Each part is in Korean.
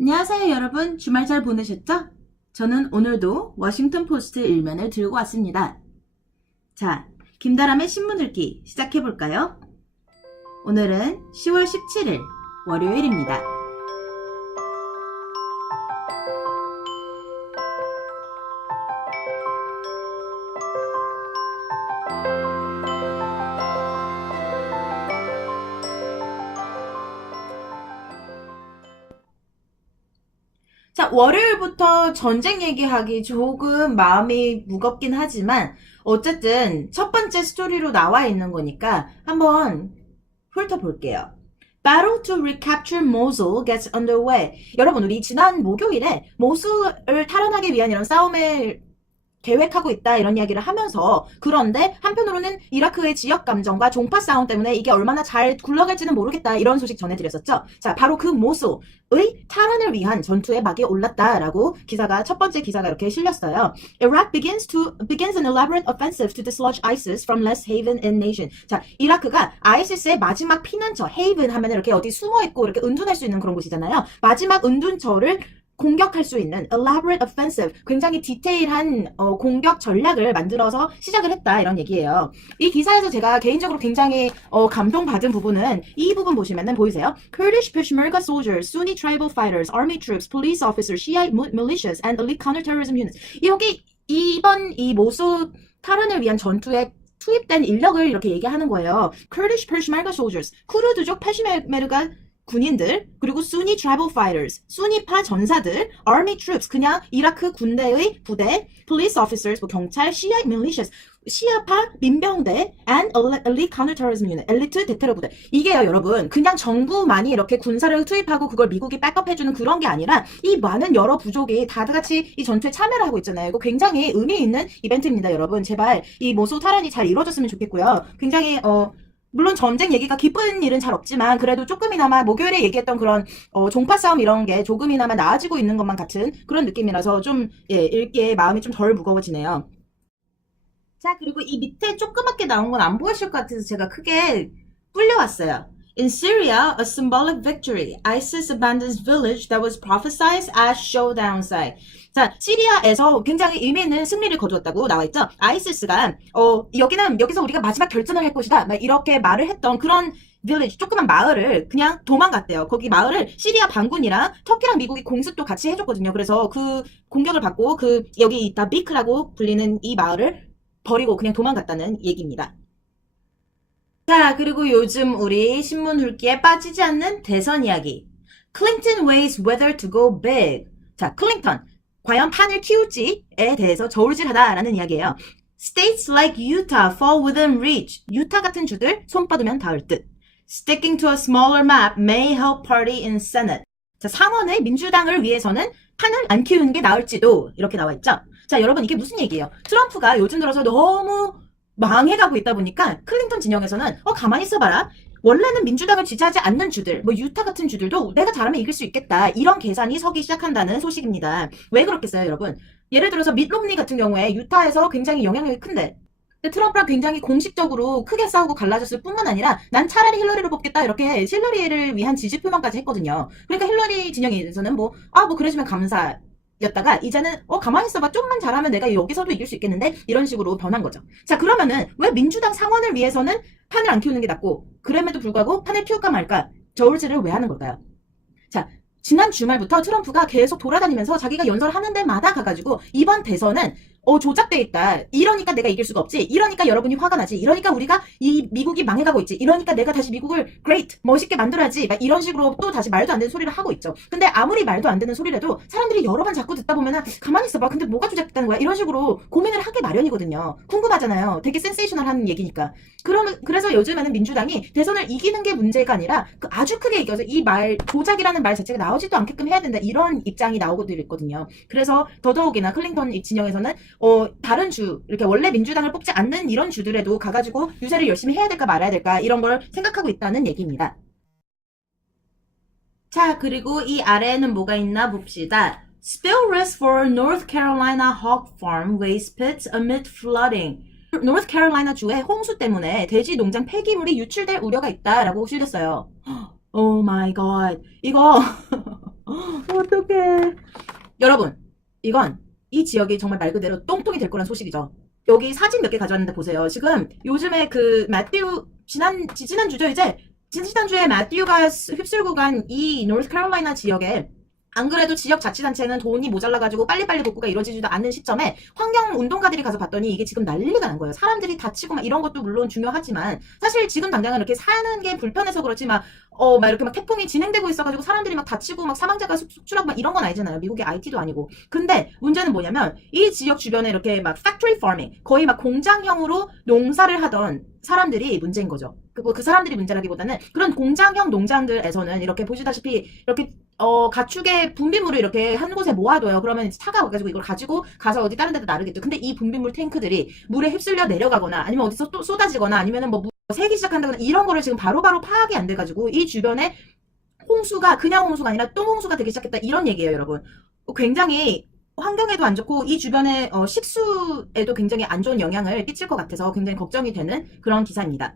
안녕하세요, 여러분. 주말 잘 보내셨죠? 저는 오늘도 워싱턴 포스트 일면을 들고 왔습니다. 자, 김다람의 신문 읽기 시작해볼까요? 오늘은 10월 17일 월요일입니다. 자, 월요일부터 전쟁 얘기하기 조금 마음이 무겁긴 하지만 어쨌든 첫 번째 스토리로 나와 있는 거니까 한번 훑어볼게요. Battle to recapture Mosul gets underway. 여러분, 우리 지난 목요일에 모술을 탈환하기 위한 이런 싸움을 계획하고 있다 이런 이야기를 하면서, 그런데 한편으로는 이라크의 지역 감정과 종파 싸움 때문에 이게 얼마나 잘 굴러갈지는 모르겠다 이런 소식 전해드렸었죠. 자, 바로 그 모술의 탈환을 위한 전투에 막이 올랐다라고 첫 번째 기사가 이렇게 실렸어요. Iraq begins an elaborate offensive to dislodge ISIS from less haven in nation. 자, 이라크가 아이시스의 마지막 피난처, 헤이븐 하면 이렇게 어디 숨어있고 이렇게 은둔할 수 있는 그런 곳이잖아요. 마지막 은둔처를 공격할 수 있는 elaborate offensive, 굉장히 디테일한 공격 전략을 만들어서 시작을 했다 이런 얘기예요. 이 기사에서 제가 개인적으로 굉장히 감동받은 부분은 이 부분 보시면은 보이세요? Kurdish Peshmerga soldiers, Sunni tribal fighters, army troops, police officers, Shiite militias, and elite counterterrorism units. 여기 이번 이 모수 탈환을 위한 전투에 투입된 인력을 이렇게 얘기하는 거예요. Kurdish Peshmerga soldiers, 쿠르드족 페시메르가 군인들, 그리고 순니 tribal fighters, 순니파 전사들, army troops, 그냥 이라크 군대의 부대, police officers, 뭐 경찰, Shiite militias, 시아파 민병대, and elite counterterrorism unit, 엘리트 대테러 부대. 이게요, 여러분, 그냥 정부만이 이렇게 군사를 투입하고 그걸 미국이 백업해주는 그런 게 아니라 이 많은 여러 부족이 다같이 이 전투에 참여를 하고 있잖아요. 이거 굉장히 의미 있는 이벤트입니다, 여러분. 제발 이 모수 탈환이 잘 이루어졌으면 좋겠고요. 굉장히 물론 전쟁 얘기가 기쁜 일은 잘 없지만 그래도 조금이나마 목요일에 얘기했던 그런 종파 싸움 이런 게 조금이나마 나아지고 있는 것만 같은 그런 느낌이라서 좀 읽기에 마음이 좀 덜 무거워지네요. 자, 그리고 이 밑에 조그맣게 나온 건 안 보이실 것 같아서 제가 크게 불려왔어요. In Syria, a symbolic victory. ISIS abandons village that was prophesied as showdown site. 자, 시리아에서 굉장히 의미 있는 승리를 거두었다고 나와 있죠. 아이시스가 여기서 우리가 마지막 결전을 할 것이다. 막 이렇게 말을 했던 그런 village, 조그만 마을을 그냥 도망갔대요. 거기 마을을 시리아 반군이랑 터키랑 미국이 공습도 같이 해줬거든요. 그래서 그 공격을 받고 여기 있다 비크라고 불리는 이 마을을 버리고 그냥 도망갔다는 얘기입니다. 자, 그리고 요즘 우리 신문 훑기에 빠지지 않는 대선 이야기. Clinton weighs whether to go big. 자, 클린턴. 과연 판을 키울지에 대해서 저울질하다라는 이야기예요. States like Utah fall within reach. 유타 같은 주들 손 뻗으면 닿을 듯. Sticking to a smaller map may help party in Senate. 자, 상원의 민주당을 위해서는 판을 안 키우는 게 나을지도 이렇게 나와 있죠. 자, 여러분 이게 무슨 얘기예요? 트럼프가 요즘 들어서 너무 망해가고 있다 보니까 클린턴 진영에서는 가만히 있어봐라. 원래는 민주당을 지지하지 않는 주들, 뭐 유타 같은 주들도 내가 잘하면 이길 수 있겠다. 이런 계산이 서기 시작한다는 소식입니다. 왜 그렇겠어요, 여러분? 예를 들어서 밋 롬니 같은 경우에 유타에서 굉장히 영향력이 큰데 트럼프랑 굉장히 공식적으로 크게 싸우고 갈라졌을 뿐만 아니라 난 차라리 힐러리를 뽑겠다 이렇게 힐러리를 위한 지지 표명까지 했거든요. 그러니까 힐러리 진영에서는 뭐 그러시면 감사 였다가 이제는 가만히 있어봐, 좀만 잘하면 내가 여기서도 이길 수 있겠는데 이런 식으로 변한 거죠. 자, 그러면은 왜 민주당 상원을 위해서는 판을 안 키우는 게 낫고 그럼에도 불구하고 판을 키울까 말까 저울질을 왜 하는 걸까요? 자, 지난 주말부터 트럼프가 계속 돌아다니면서 자기가 연설하는 데마다 가가지고 이번 대선은 조작돼 있다. 이러니까 내가 이길 수가 없지. 이러니까 여러분이 화가 나지. 이러니까 우리가 이 미국이 망해가고 있지. 이러니까 내가 다시 미국을 great, 멋있게 만들어야지. 막 이런 식으로 또 다시 말도 안 되는 소리를 하고 있죠. 근데 아무리 말도 안 되는 소리라도 사람들이 여러 번 자꾸 듣다 보면은 가만히 있어봐. 근데 뭐가 조작됐다는 거야? 이런 식으로 고민을 하게 마련이거든요. 궁금하잖아요. 되게 센세이셔널한 얘기니까. 그래서 요즘에는 민주당이 대선을 이기는 게 문제가 아니라 아주 크게 이겨서 이 말, 조작이라는 말 자체가 나오지도 않게끔 해야 된다. 이런 입장이 나오고 있거든요. 그래서 더더욱이나 클린턴 진영에서는 다른 이렇게 원래 민주당을 뽑지 않는 이런 주들에도 가가지고 유세를 열심히 해야 될까 말아야 될까 이런 걸 생각하고 있다는 얘기입니다. 자, 그리고 이 아래에는 뭐가 있나 봅시다. Spill risk for North Carolina hog farm waste pits amid flooding. 노스 캐롤라이나 주의 홍수 때문에 돼지 농장 폐기물이 유출될 우려가 있다라고 실렸어요. 오 마이 갓. 이거 어떡해. 여러분, 이건 이 지역이 정말 말 그대로 똥통이 될 거란 소식이죠. 여기 사진 몇 개 가져왔는데 보세요. 지금 요즘에 그 마티우 지난주죠 이제 지난주에 마티우가 휩쓸고 간 이 노스캐롤라이나 지역에 안 그래도 지역 자치단체는 돈이 모자라가지고 빨리빨리 복구가 이루어지지도 않는 시점에 환경 운동가들이 가서 봤더니 이게 지금 난리가 난 거예요. 사람들이 다치고 막 이런 것도 물론 중요하지만 사실 지금 당장은 이렇게 사는 게 불편해서 그렇지 막 이렇게 막 태풍이 진행되고 있어가지고 사람들이 막 다치고 막 사망자가 속출하고 막 이런 건 아니잖아요. 미국의 IT도 아니고. 근데 문제는 뭐냐면 이 지역 주변에 이렇게 막 factory farming 거의 막 공장형으로 농사를 하던 사람들이 문제인 거죠. 그 사람들이 문제라기보다는 그런 공장형 농장들에서는 이렇게 보시다시피 이렇게 가축의 분비물을 이렇게 한 곳에 모아둬요. 그러면 이제 차가 와가지고 이걸 가지고 가서 어디 다른 데다 나르겠죠. 근데 이 분비물 탱크들이 물에 휩쓸려 내려가거나 아니면 어디서 또 쏟아지거나 아니면은 뭐 새기 시작한다거나 이런 거를 지금 바로바로 파악이 안 돼가지고 이 주변에 홍수가 그냥 홍수가 아니라 똥홍수가 되기 시작했다 이런 얘기예요, 여러분. 굉장히 환경에도 안 좋고 이 주변의 식수에도 굉장히 안 좋은 영향을 끼칠 것 같아서 굉장히 걱정이 되는 그런 기사입니다.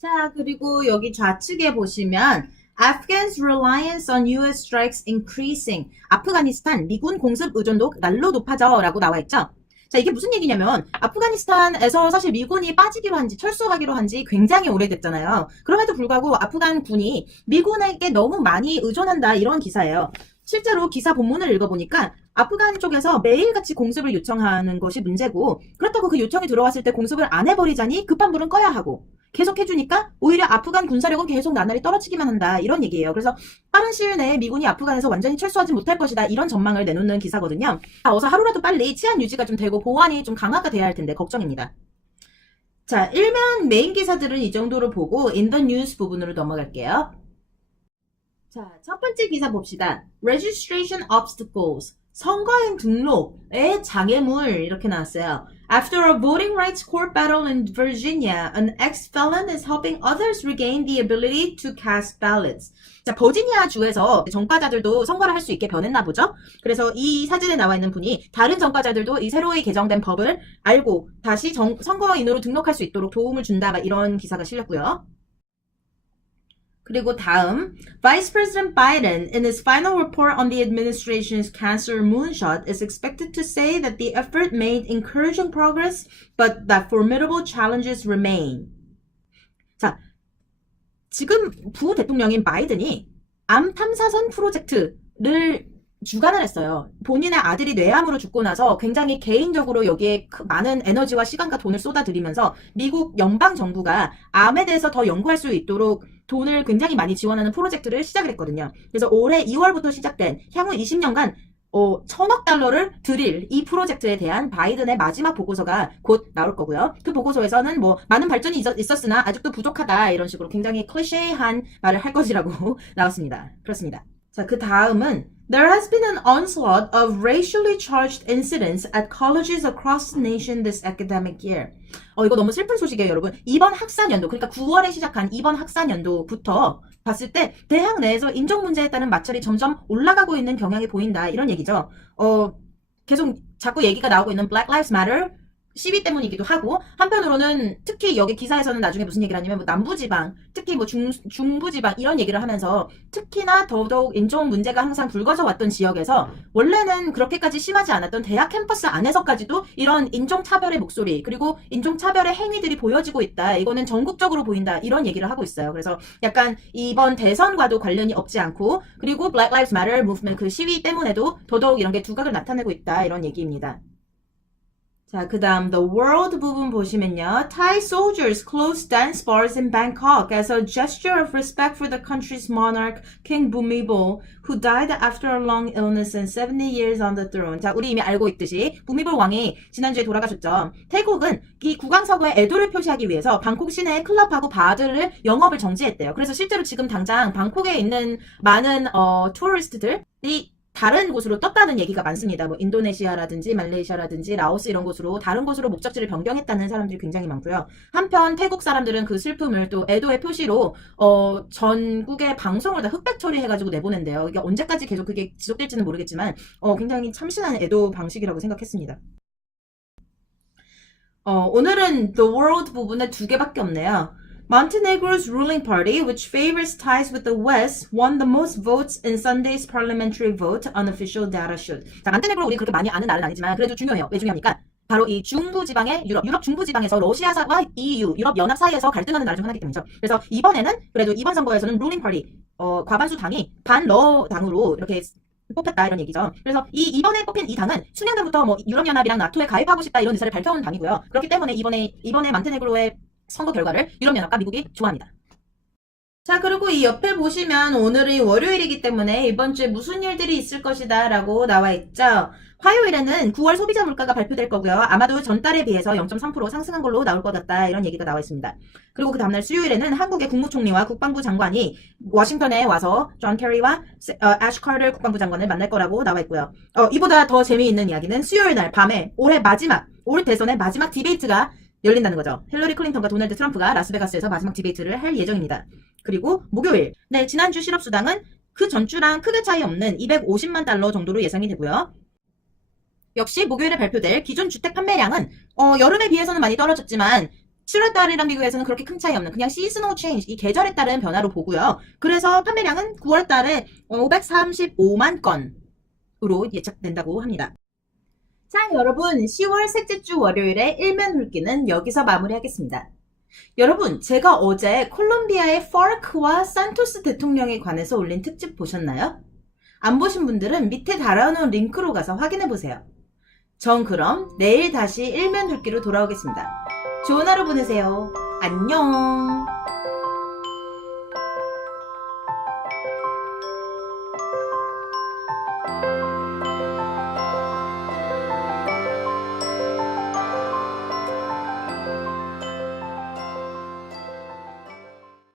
자, 그리고 여기 좌측에 보시면 Afghans' reliance on US strikes increasing. 아프가니스탄 미군 공습 의존도 날로 높아져 라고 나와 있죠. 자, 이게 무슨 얘기냐면 아프가니스탄에서 사실 미군이 빠지기로 한지 철수하기로 한지 굉장히 오래됐잖아요. 그럼에도 불구하고 아프간 군이 미군에게 너무 많이 의존한다 이런 기사예요. 실제로 기사 본문을 읽어보니까 아프간 쪽에서 매일같이 공습을 요청하는 것이 문제고 그렇다고 그 요청이 들어왔을 때 공습을 안 해버리자니 급한 불은 꺼야 하고 계속 해주니까 오히려 아프간 군사력은 계속 나날이 떨어지기만 한다 이런 얘기예요. 그래서 빠른 시일 내에 미군이 아프간에서 완전히 철수하지 못할 것이다 이런 전망을 내놓는 기사거든요. 어서 하루라도 빨리 치안 유지가 좀 되고 보안이 좀 강화가 돼야 할 텐데 걱정입니다. 자, 일면 메인 기사들은 이 정도로 보고 in the news 부분으로 넘어갈게요. 자, 첫 번째 기사 봅시다. Registration obstacles. 선거인 등록의 장애물 이렇게 나왔어요. After a voting rights court battle in Virginia, an ex-felon is helping others regain the ability to cast ballots. 자, 버지니아 주에서 전과자들도 선거를 할 수 있게 변했나 보죠. 그래서 이 사진에 나와 있는 분이 다른 전과자들도 이 새로이 개정된 법을 알고 다시 선거인으로 등록할 수 있도록 도움을 준다. 막 이런 기사가 실렸고요. 그리고 다음, Vice President Biden, in his final report on the administration's cancer moonshot, is expected to say that the effort made encouraging progress, but that formidable challenges remain. 자, 지금 부대통령인 바이든이 암 탐사선 프로젝트를 주관을 했어요. 본인의 아들이 뇌암으로 죽고 나서 굉장히 개인적으로 여기에 많은 에너지와 시간과 돈을 쏟아들이면서 미국 연방 정부가 암에 대해서 더 연구할 수 있도록 돈을 굉장히 많이 지원하는 프로젝트를 시작을 했거든요. 그래서 올해 2월부터 시작된 향후 20년간 1,000억 달러를 들일 이 프로젝트에 대한 바이든의 마지막 보고서가 곧 나올 거고요. 그 보고서에서는 뭐 많은 발전이 있었으나 아직도 부족하다 이런 식으로 굉장히 클리셰한 말을 할 것이라고 나왔습니다. 그렇습니다. 자, 그 다음은 There has been an onslaught of racially charged incidents at colleges across the nation this academic year. 이거 너무 슬픈 소식이에요, 여러분. 이번 학사년도, 그러니까 9월에 시작한 이번 학사년도부터 봤을 때 대학 내에서 인종 문제에 따른 마찰이 점점 올라가고 있는 경향이 보인다. 이런 얘기죠. 계속 자꾸 얘기가 나오고 있는 Black Lives Matter 시위 때문이기도 하고 한편으로는 특히 여기 기사에서는 나중에 무슨 얘기를 하냐면 뭐 남부지방 특히 뭐 중부지방 이런 얘기를 하면서 특히나 더더욱 인종 문제가 항상 불거져 왔던 지역에서 원래는 그렇게까지 심하지 않았던 대학 캠퍼스 안에서까지도 이런 인종차별의 목소리 그리고 인종차별의 행위들이 보여지고 있다. 이거는 전국적으로 보인다. 이런 얘기를 하고 있어요. 그래서 약간 이번 대선과도 관련이 없지 않고 그리고 Black Lives Matter Movement 그 시위 때문에도 더더욱 이런 게 두각을 나타내고 있다. 이런 얘기입니다. 자, 그 다음 The World 부분 보시면요. Thai soldiers closed dance bars in Bangkok as a gesture of respect for the country's monarch, King Bhumibol, who died after a long illness and 70 years on the throne. 자, 우리 이미 알고 있듯이 부미볼 왕이 지난주에 돌아가셨죠. 태국은 이 국왕서거에 애도를 표시하기 위해서 방콕 시내의 클럽하고 바들을 영업을 정지했대요. 그래서 실제로 지금 당장 방콕에 있는 많은 투어리스트들이 다른 곳으로 떴다는 얘기가 많습니다. 뭐 인도네시아라든지 말레이시아라든지 라오스 이런 곳으로 다른 곳으로 목적지를 변경했다는 사람들이 굉장히 많고요. 한편 태국 사람들은 그 슬픔을 또 애도의 표시로 전국의 방송을 다 흑백 처리해가지고 내보낸대요. 이게 언제까지 계속 그게 지속될지는 모르겠지만 굉장히 참신한 애도 방식이라고 생각했습니다. 오늘은 The World 부분에 2개밖에 없네요. Montenegro's ruling party, which favors ties with the West, won the most votes in Sunday's parliamentary vote, unofficial data showed. 자, montenegro 우리 그렇게 많이 아는 나라는 아니지만 그래도 중요해요. 왜 중요합니까? 바로 이 중부지방의 유럽 중부지방에서 러시아와 EU, 유럽 연합 사이에서 갈등하는 나라 중 하나이기 때문이죠. 그래서 이번에는 그래도 이번 선거에서는 ruling party, 과반수 당이 반러 당으로 이렇게 뽑혔다 이런 얘기죠. 그래서 이번에 뽑힌 이 당은 수년 전부터 뭐 유럽연합이랑 나토에 가입하고 싶다 이런 의사를 밝혀온 당이고요. 그렇기 때문에 이번에 montenegro의 선거 결과를 유럽연합과 미국이 좋아합니다. 자, 그리고 이 옆에 보시면 오늘이 월요일이기 때문에 이번 주에 무슨 일들이 있을 것이다 라고 나와 있죠. 화요일에는 9월 소비자 물가가 발표될 거고요. 아마도 전달에 비해서 0.3% 상승한 걸로 나올 것 같다 이런 얘기가 나와 있습니다. 그리고 그 다음날 수요일에는 한국의 국무총리와 국방부 장관이 워싱턴에 와서 존 캐리와 애쉬 카터 국방부 장관을 만날 거라고 나와 있고요. 이보다 더 재미있는 이야기는 수요일 날 밤에 올 대선의 마지막 디베이트가 열린다는 거죠. 힐러리 클린턴과 도널드 트럼프가 라스베가스에서 마지막 디베이트를 할 예정입니다. 그리고 목요일, 네, 지난주 실업수당은 그 전주랑 크게 차이 없는 250만 달러 정도로 예상이 되고요. 역시 목요일에 발표될 기존 주택 판매량은 여름에 비해서는 많이 떨어졌지만 7월 달이랑 비교해서는 그렇게 큰 차이 없는 그냥 seasonal change, 이 계절에 따른 변화로 보고요. 그래서 판매량은 9월 달에 535만 건으로 예측된다고 합니다. 자, 여러분, 10월 셋째 주 월요일에 일면 훑기는 여기서 마무리하겠습니다. 여러분, 제가 어제 콜롬비아의 파르크와 산토스 대통령에 관해서 올린 특집 보셨나요? 안 보신 분들은 밑에 달아놓은 링크로 가서 확인해보세요. 전 그럼 내일 다시 일면 훑기로 돌아오겠습니다. 좋은 하루 보내세요. 안녕.